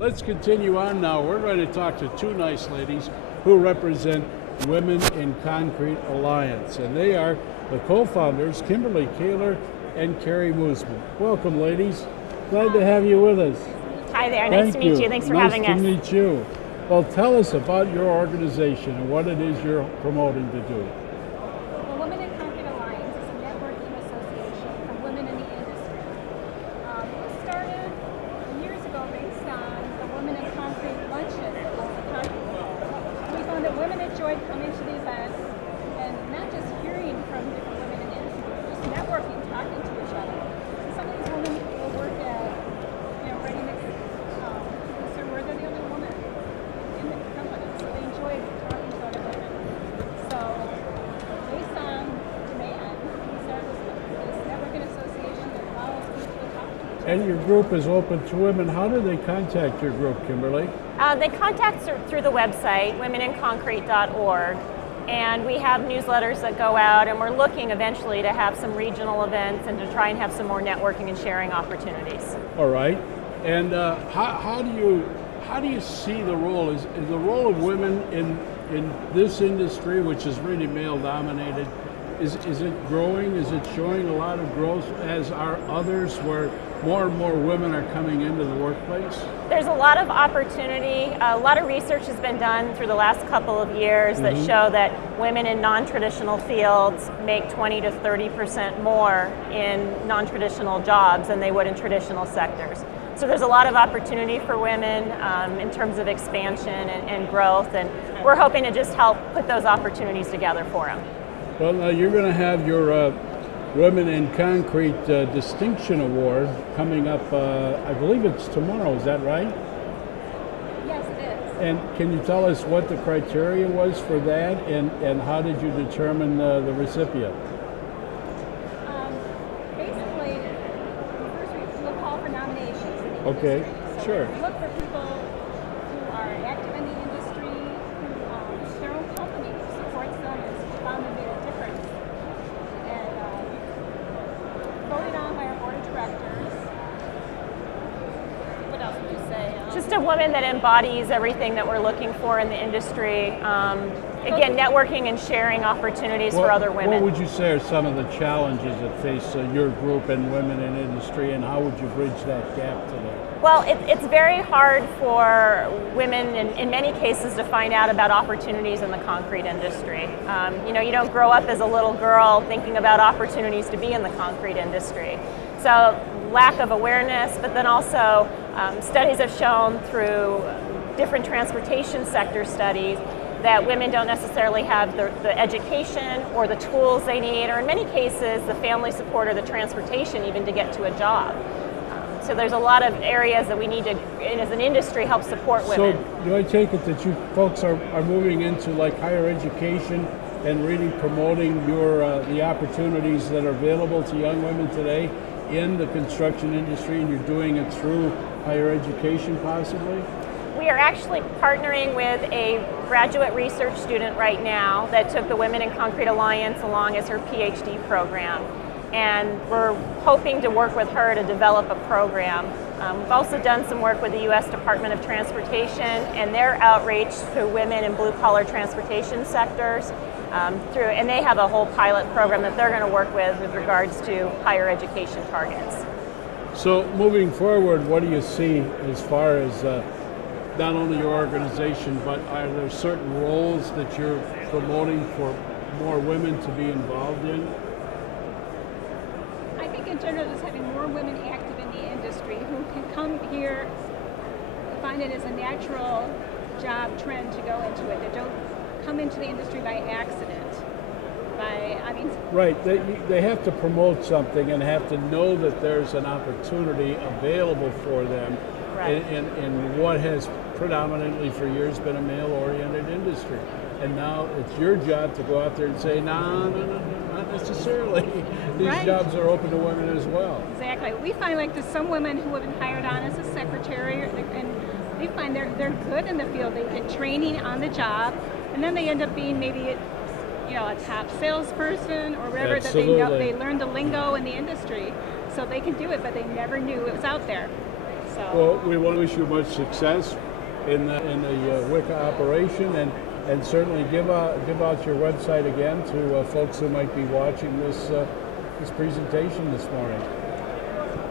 Let's continue on now. We're going to talk to two nice ladies who represent Women in Concrete Alliance, and they are the co-founders, Kimberly Kayler and Kari Moosman. Welcome, ladies. Glad to have you with us. Hi there. Nice to meet you. Thanks for having us. Nice to meet you. Well, tell us about your organization and what it is you're promoting to do. Well, Women in Concrete Alliance is a networking association for women in the industry. It started years ago based on the Women in Concrete luncheon at the concrete hall. We found that women enjoyed coming to the event and not just hearing from different women in the industry, but just networking, talking to each other. And some of these women will work at, ready mix concern where they're the only woman in the company, so they enjoy talking to other women. So based on demand, we started this networking association that allows people to talk to each other. And your group is open to women. How do they contact your group, Kimberly? They contact through the website, womeninconcrete.org, and we have newsletters that go out, and we're looking eventually to have some regional events and to try and have some more networking and sharing opportunities. All right. And how do you see the role? Is the role of women in this industry, which is really male dominated, is it growing? Is it showing a lot of growth, as are others, where more and more women are coming into the workplace? There's a lot of opportunity. A lot of research has been done through the last couple of years that show that women in non-traditional fields make 20 to 30% more in non-traditional jobs than they would in traditional sectors. So there's a lot of opportunity for women in terms of expansion and growth, and we're hoping to just help put those opportunities together for them. Well, now you're going to have your Women in Concrete Distinction Award coming up, I believe it's tomorrow, is that right? Yes, it is. And can you tell us what the criteria was for that, and how did you determine the recipient? Basically, first we will call for nominations in the Okay, industry. So sure. we look for people who are active in the industry, who their own company supports them and has found them made a difference. And voted on by our board of directors. What else would you say? Just a woman that embodies everything that we're looking for in the industry. Again, networking and sharing opportunities for other women. What would you say are some of the challenges that face your group and women in industry, and how would you bridge that gap today? Well, it's very hard for women in many cases to find out about opportunities in the concrete industry. You don't grow up as a little girl thinking about opportunities to be in the concrete industry. So lack of awareness, but then also studies have shown through different transportation sector studies that women don't necessarily have the education or the tools they need, or in many cases the family support or the transportation even to get to a job. So there's a lot of areas that we need to, as an industry, help support women. So do I take it that you folks are moving into like higher education and really promoting the opportunities that are available to young women today in the construction industry, and you're doing it through higher education possibly? We are actually partnering with a graduate research student right now that took the Women in Concrete Alliance along as her PhD program. And we're hoping to work with her to develop a program. We've also done some work with the U.S. Department of Transportation and their outreach to women in blue-collar transportation sectors. And they have a whole pilot program that they're going to work with regards to higher education targets. So moving forward, what do you see as far as not only your organization, but are there certain roles that you're promoting for more women to be involved in? I think in general, just having more women active in the industry who can come here, find it as a natural job trend to go into it, that don't come into the industry by accident. Right, they have to promote something and have to know that there's an opportunity available for them. Right. in what has predominantly for years been a male-oriented industry. And now it's your job to go out there and say, no, not necessarily. These jobs are open to women as well. Exactly. We find like there's some women who have been hired on as a secretary, and we find they're good in the field. They get training on the job, and then they end up being maybe a top salesperson or whatever. Absolutely. That they learn the lingo in the industry, so they can do it, but they never knew it was out there. So. Well, we want to wish you much success in the WICA operation, and certainly give out your website again to folks who might be watching this presentation this morning.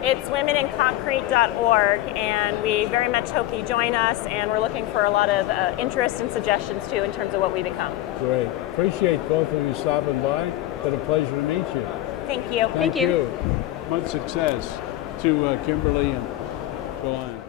It's womeninconcrete.org, and we very much hope you join us, and we're looking for a lot of interest and suggestions too in terms of what we become. Great. Appreciate both of you stopping by. It's been a pleasure to meet you. Thank you. Thank you. Much success to Kimberly and Joanne.